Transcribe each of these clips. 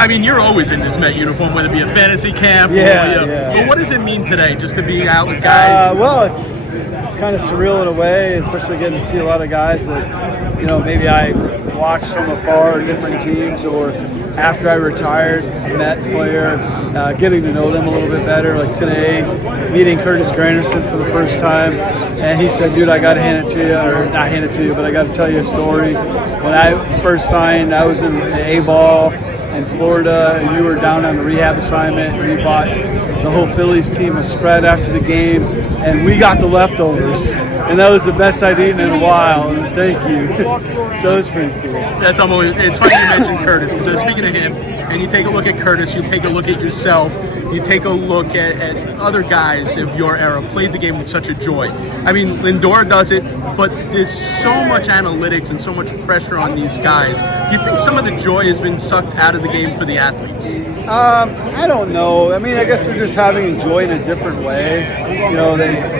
I mean, you're always in this Met uniform, whether it be a fantasy camp but what does it mean today just to be out with guys? Well, it's kind of surreal in a way, especially getting to see a lot of guys that, maybe I watched from afar, different teams, or after I retired, a Mets player, getting to know them a little bit better. Like today, meeting Curtis Granderson for the first time, and he said, dude, I got to hand it to you, or not hand it to you, but I got to tell you a story. When I first signed, I was in the A-ball in Florida, and you were down on a rehab assignment, and you bought the whole Phillies team a spread after the game, and we got the leftovers, and that was the best I'd eaten in a while, and thank you. So it's pretty cool. It's funny you mentioned Curtis, because speaking of him, and you take a look at Curtis, you take a look at yourself, you take a look at other guys of your era, played the game with such a joy. I mean, Lindor does it, but there's so much analytics and so much pressure on these guys. Do you think some of the joy has been sucked out of the game for the athletes? I don't know. I mean, I guess they're just having joy in a different way.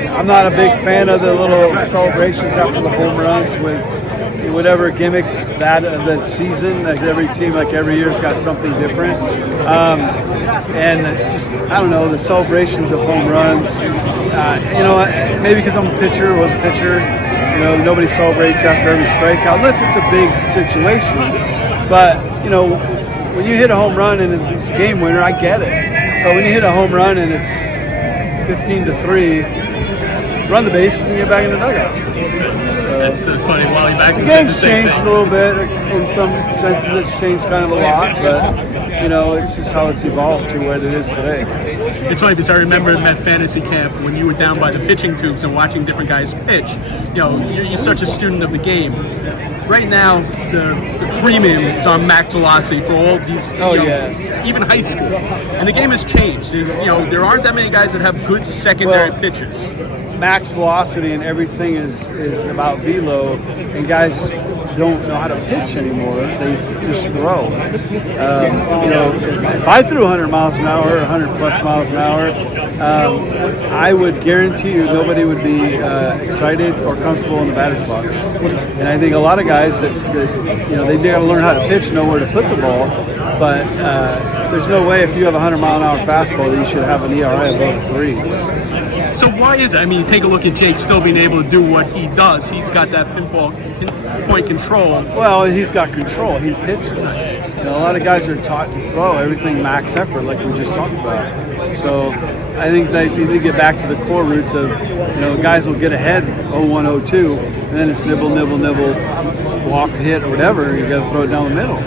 I'm not a big fan of the little celebrations after the home runs with whatever gimmicks that season. Like every team, like every year, has got something different. And just, I don't know, the celebrations of home runs. Maybe because I'm a pitcher, was a pitcher. Nobody celebrates after every strikeout unless it's a big situation. But when you hit a home run and it's a game winner, I get it. But when you hit a home run and it's 15-3, run the bases and get back in the dugout. That's funny. Wally back. The game's changed a little bit. In some senses, it's changed kind of a lot, but it's just how it's evolved to what it is today. It's funny because I remember at Fantasy Camp when you were down by the pitching tubes and watching different guys pitch. You're such a student of the game. Right now, the premium is on max velocity for all these, even high school. And the game has changed. There aren't that many guys that have good secondary pitches. Max velocity and everything is about velo, and guys don't know how to pitch anymore. They just throw. If I threw 100 miles an hour, 100 plus miles an hour, I would guarantee you nobody would be excited or comfortable in the batter's box. And I think a lot of guys that they got to learn how to pitch, know where to put the ball. But there's no way if you have a 100 mile an hour fastball that you should have an ERA above 3. So why is it? I mean, take a look at Jake still being able to do what he does. He's got that pinpoint control. Well, he's got control. He's pitching. A lot of guys are taught to throw everything max effort, like we just talked about. So I think they need to get back to the core roots of, guys will get ahead 0-1, 0-2, and then it's nibble, nibble, nibble, walk, hit, or whatever. You got to throw it down the middle.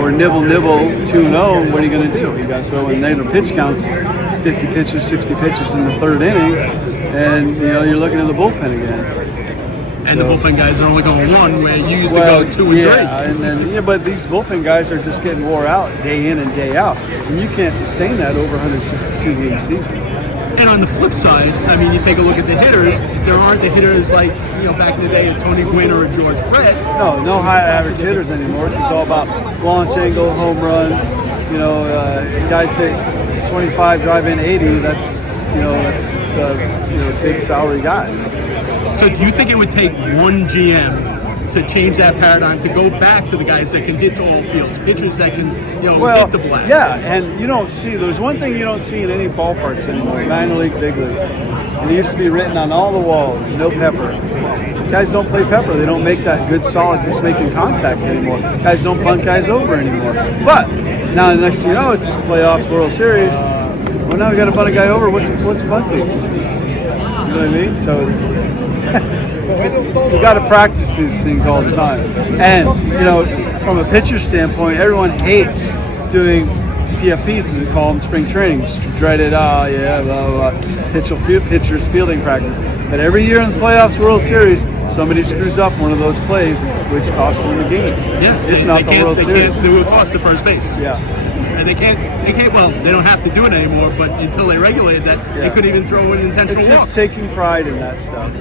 Or nibble, nibble, 2-0. What are you going to do? You got to throw in negative pitch counts. 50 pitches, 60 pitches in the third inning, and you're looking at the bullpen again. And the bullpen guys are only going one, where you used to go 2 and 3. And then but these bullpen guys are just getting wore out day in and day out, and you can't sustain that over 162 game season. And on the flip side, I mean, you take a look at the hitters. There aren't the hitters like back in the day of Tony Gwynn or George Brett. No high average hitters anymore. It's all about launch angle, home runs. Guys hit 25, drive in 80. That's big salary guys. So do you think it would take one GM to change that paradigm, to go back to the guys that can hit to all fields, pitchers that can hit the black? Yeah, and there's one thing you don't see in any ballparks anymore, minor league, big league. And it used to be written on all the walls, no pepper. Guys don't play pepper. They don't make that good solid just making contact anymore. Guys don't bunt guys over anymore. But now the next thing you know, it's playoffs, World Series. Well, now we got to bunt a guy over. What's bunting? You know what I mean? So it's you got to practice these things all the time. And from a pitcher standpoint, everyone hates doing PFPs, as we call them, spring trainings. Dreaded, blah, blah, blah. Pitchers fielding practice. But every year in the playoffs, World Series, somebody screws up one of those plays, which costs them the game. Yeah, if not the World Series. They can't do a toss to first base. Yeah. And they can't. Well, they don't have to do it anymore. But until they regulated that, they couldn't even throw an intentional walk. It's just taking pride in that stuff.